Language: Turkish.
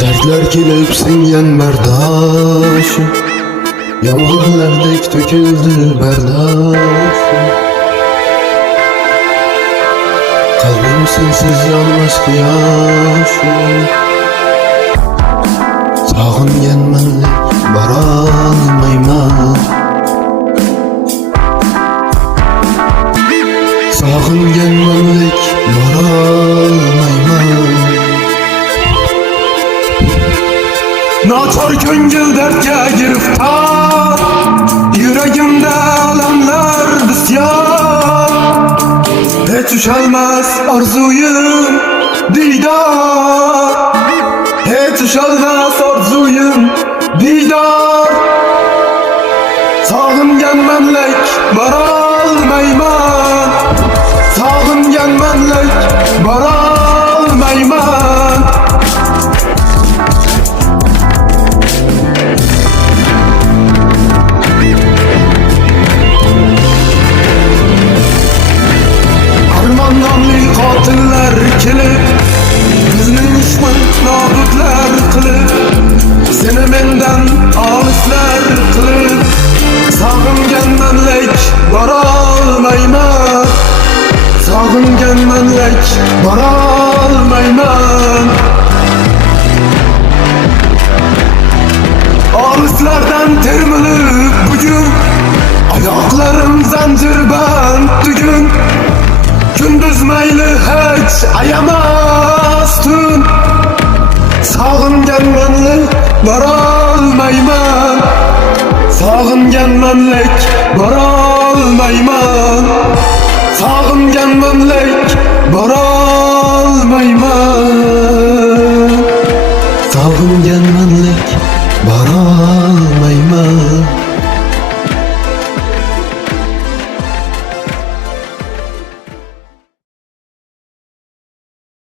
Dertler kelip singen berdaşım, yağmurlardek döküldü berdaşım. Kalbim sensiz yanmaz kıyaşım. Sağıngan menlik baralmayman. Sağıngan menlik baralmayman. Naçar köngül dertke giriftar, yüreğimde alanlar bisyan. Hiç üşalmaz arzuyum didar, hiç üşalmaz arzuyum didar. Sağıngan menlik baralmayman, sağıngan menlik baralmayman. Katiller kelip, bizning düşman nobudlar qilib, seni mendan olislar qilib, sog'ingan menlik borolmayman, sog'ingan menlik borolmayman. Olislardan termilib bugun, oyoqlarim zanjirband tugun. Gündüz mayli hiç ayamas tun, sog'ingan menlik borolmayman, sog'ingan menlik borolmayman, sog'ingan menlik borolmayman, sog'ingan